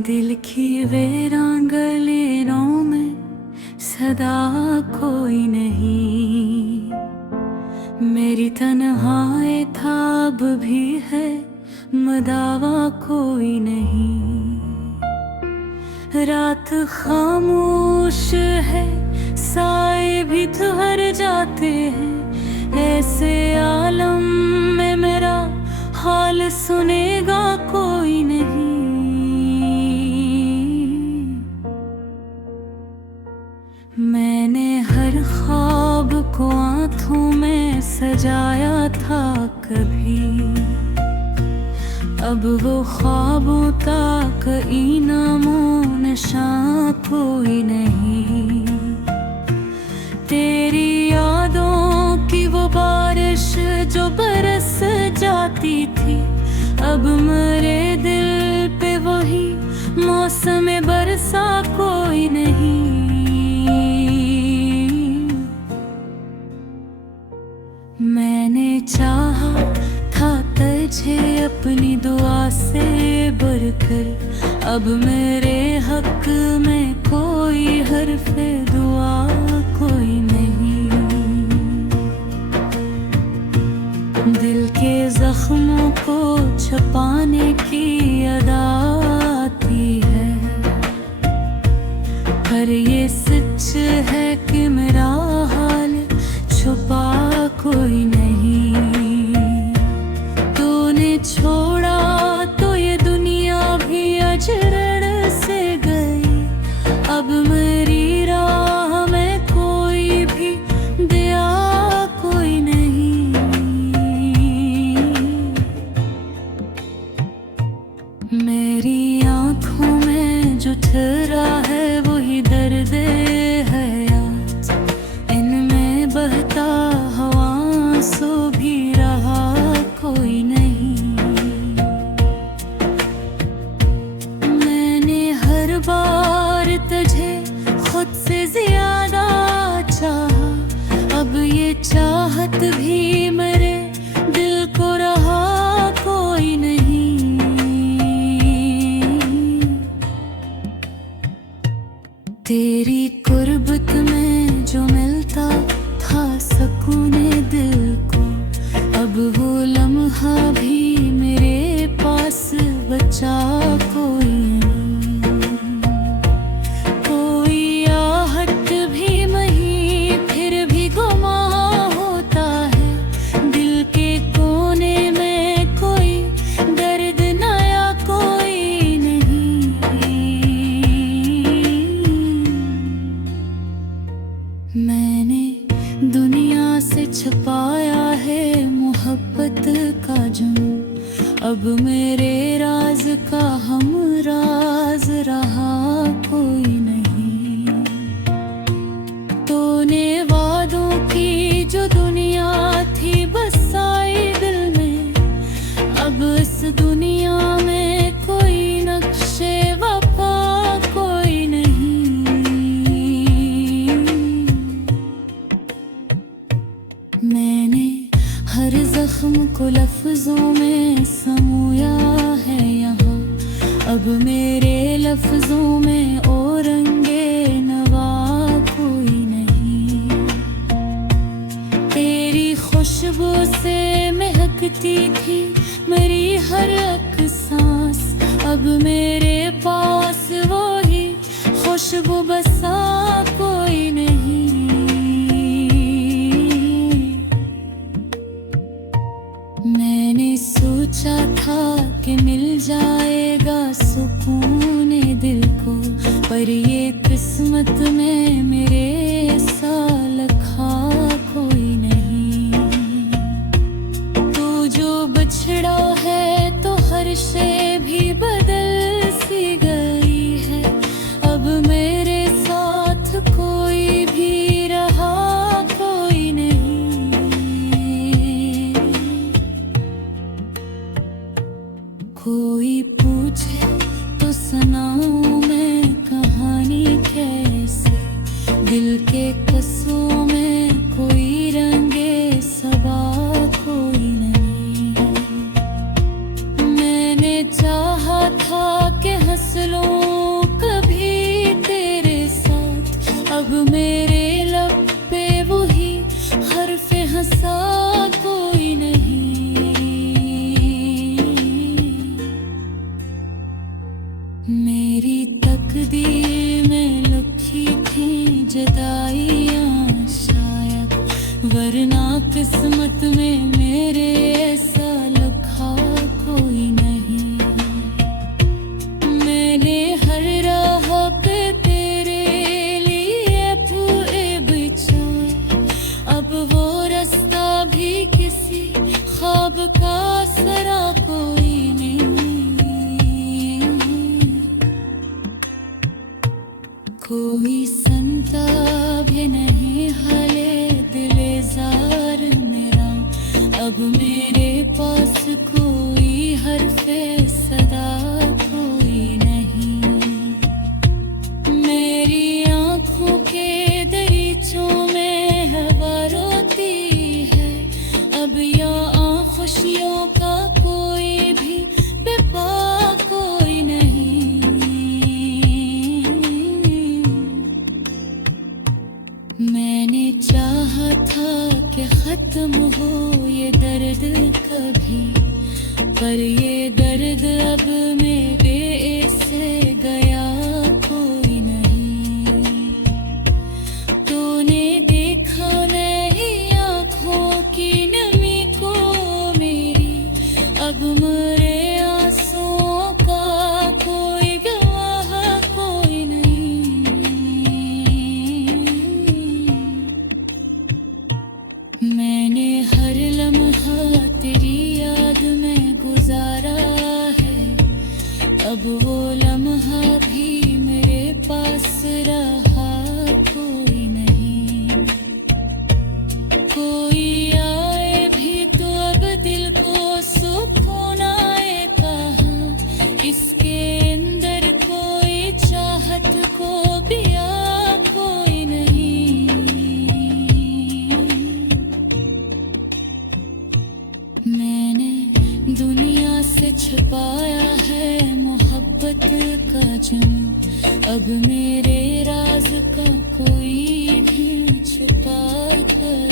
दिल की वीरांगलियों में सदा कोई नहीं, मेरी तन्हाई था अब भी है मदावा कोई नहीं। रात खामोश है, साए भी ठहर जाते हैं, ऐसे आलम में मेरा हाल सुनेगा कोई नहीं। मैंने हर ख्वाब को आँखों में सजाया था कभी, अब वो ख्वाबों तक इनामो निशां कोई नहीं। तेरी यादों की वो बारिश जो बरस जाती थी, अब मेरे दिल पे वही मौसम बरसा कोई नहीं। मैंने चाहा था तुझे अपनी दुआ से बढ़कर, अब मेरे हक में कोई हर्फ़े दुआ कोई नहीं। दिल के जख्मों को छुपाने की अदा आती है, पर ये सच है कि मेरा हाल छुपा कोई नहीं। तूने छोड़ा तो ये दुनिया भी अजरड़ से गई, अब मेरी राह में कोई भी दिया कोई नहीं। मेरी आँखों में जो ठहरा है वही दर्द है आज, इनमें बहता आंसू भी रहा कोई नहीं। मैंने हर बार तुझे खुद से ज्यादा चाहा, अब ये चाहत भी मेरे दिल को रहा कोई नहीं। तेरी कुर्बत में जो मिलता था सुकूने दिल को, अब वो लम्हा भी मेरे पास बचा कोई नहीं। कोई आहट भी नहीं फिर भी गुमा होता है, दिल के कोने में कोई दर्द नया कोई नहीं। मैंने दुनिया से छुपाया है मोहब्बत का जुनून, अब मेरे राज का हम राज रहा कोई नहीं। तूने वादों की जो दुनिया थी बसाई दिल में, अब इस दुनिया में कोई नक्शे वफा कोई नहीं। मैंने हर जख्म को लफ्जों में समोया है यहाँ, अब मेरे लफ्जों में औरंगे नवा कोई नहीं। तेरी खुशबू से महकती थी मेरी हर एक सांस, अब मेरे पास वो ही खुशबू बसा कोई नहीं। मैंने सोचा था कि मिल जाएगा सुकून दिल को, पर ये किस्मत में मेरे सा लिखा कोई नहीं। तू जो बिछड़ा है तो हर शे भी बदल सी गई है, अब मेरे साथ कोई भी रहा कोई नहीं। कोई पूछे तो सुनाऊं मैं कहानी कैसे, दिल के कस्सों में कोई रंगे सबा कोई नहीं। मैंने चाहा था कि हंस लूं पर ये दर्द अब मेरे से गया कोई नहीं। तूने देखा नहीं आँखों की नमी को मेरी, अब मेरे आंसुओं का कोई गवाह कोई नहीं। मैंने हर लम्हा तेरी याद में गुजारा है, अब वो लम्हा भी मेरे पास रहा कोई नहीं। कोई आए भी तो अब दिल को सुकून आए कहाँ, इसके अंदर कोई चाहत को भी आ कोई नहीं। मैंने दुनिया से छुपाया है मोहब्बत का जाम, अब मेरे राज का कोई भी छुपा कर